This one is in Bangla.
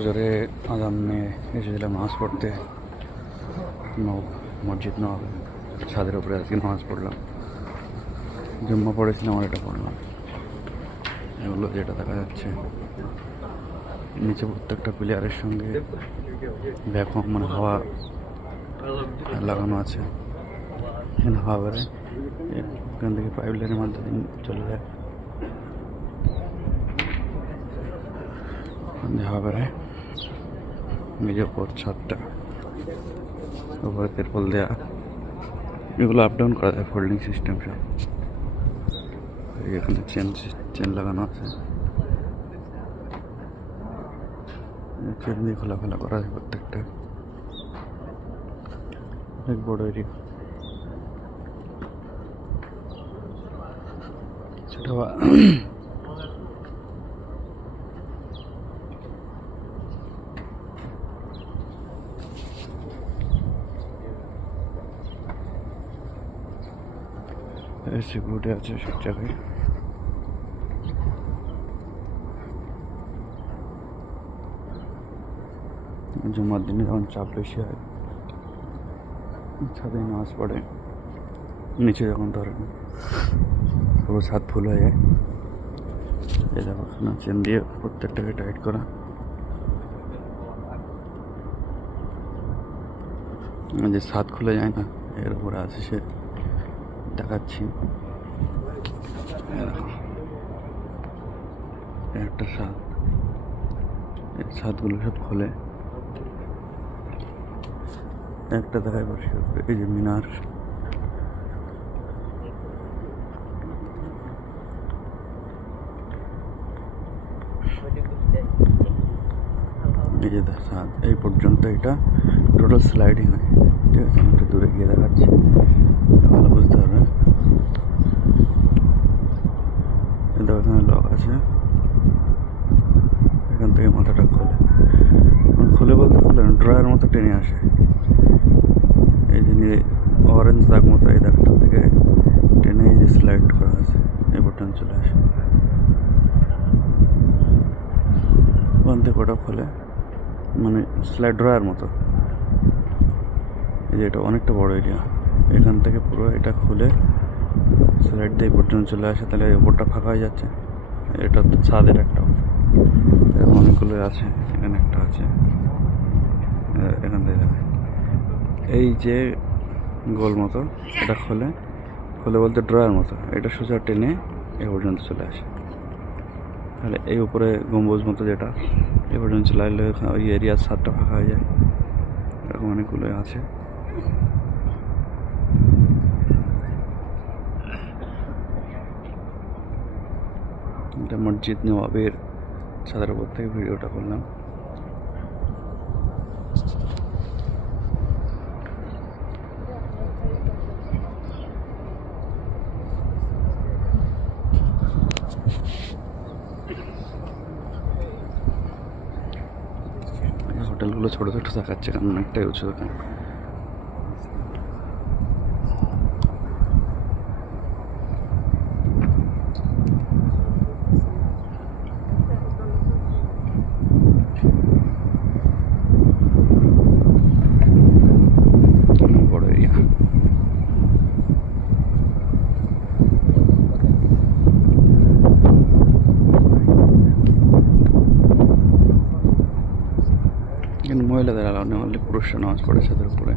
ফজরে আজানে এসেছিলাম নামাজ পড়তে মসজিদ নবাবে ছাদের উপরে আজকে নামাজ পড়লাম। জুম্মা পড়েছিলাম আর এটা পড়লাম। এগুলো যেটা দেখা যাচ্ছে নিচে প্রত্যেকটা প্লেয়ারের সঙ্গে ভ্যাকুয়াম মানে হাওয়া লাগানো আছে। এখানে হাওয়া বেড়ে এখান থেকে পাইপ লাইনের মাধ্যমে চলে যায়, হাওয়া বেড়ে নিজের উপর ছাদটা উপরে তেরপল দেওয়া, এগুলো আপ ডাউন করা যায় ফোল্ডিং সিস্টেম সব। এখানে চেন লাগানো আছে, চেন দিয়ে খোলা করা যায় প্রত্যেকটা। অনেক বড় এরিয়া সেটা। সিকিউরিটি আছে সব জায়গায়। জুম্মার দিনে যখন চাপ বেশি হয় ছাদে নামাজ পড়ে, নিচে যখন ধরেন পুরো ছাদ ফুল হয়ে যায়। এই দেখো চেন দিয়ে প্রত্যেকটাকে টাইট করা। যে ছাদ খুলে যায় না এর উপরে আছে সে দেখাচ্ছি। একটা ছাদ, এই ছাদগুলো সব খোলে। একটা দেখায় বসে এই যে মিনার, এই যে ছাদ এই পর্যন্ত এটা টোটাল স্লাইডিং হয়। ঠিক আছে, আমি একটু দূরে গিয়ে দেখাচ্ছি, ভালো বুঝতে পারবে। এটা এখানে লক আছে, এখান থেকে মাথাটা খুলে বলতে খুলে ড্রয়ের মতো টেনে আসে। এই যে অরেঞ্জ দাগ মতো এই দাগটা থেকে টেনে এই যে স্লাইড করা আছে এই পর্যন্ত চলে আসে। ওখান থেকে ওটা খোলে মানে স্লাইড ড্রয়ার মতো। এই যে এটা অনেকটা বড় এরিয়া, এখান থেকে পুরো এটা খুলে স্লাইড দিয়ে পর্যন্ত চলে আসে। তাহলে ওপরটা ফাঁকা হয়ে যাচ্ছে। এটা তো ছাদের একটা অনেকগুলো আছে, এখানে একটা আছে, এখান থেকে এই যে গোল মতো এটা খোলে বলতে ড্রয়ার মতো, এটা সোজা টেনে এ পর্যন্ত চলে আসে। তাহলে এই উপরে গম্বুজ মতো যেটা এ পর্যন্ত চলে আসলে ওই এরিয়ার ছাদটা ফাঁকা হয়ে যায়। এরকম অনেকগুলো আছে। এটা মসজিদ নবাবের ছাদের উপর থেকে ভিডিওটা করলাম। হোটেলগুলো ছোট ছোট দেখাচ্ছে কারণ অনেকটাই উঁচু দোকান। বড় এরিয়া। মহিলাদের অ্যালাউ নেই, অনলি পুরুষরা নামাজ পড়ে ছাদের উপরে।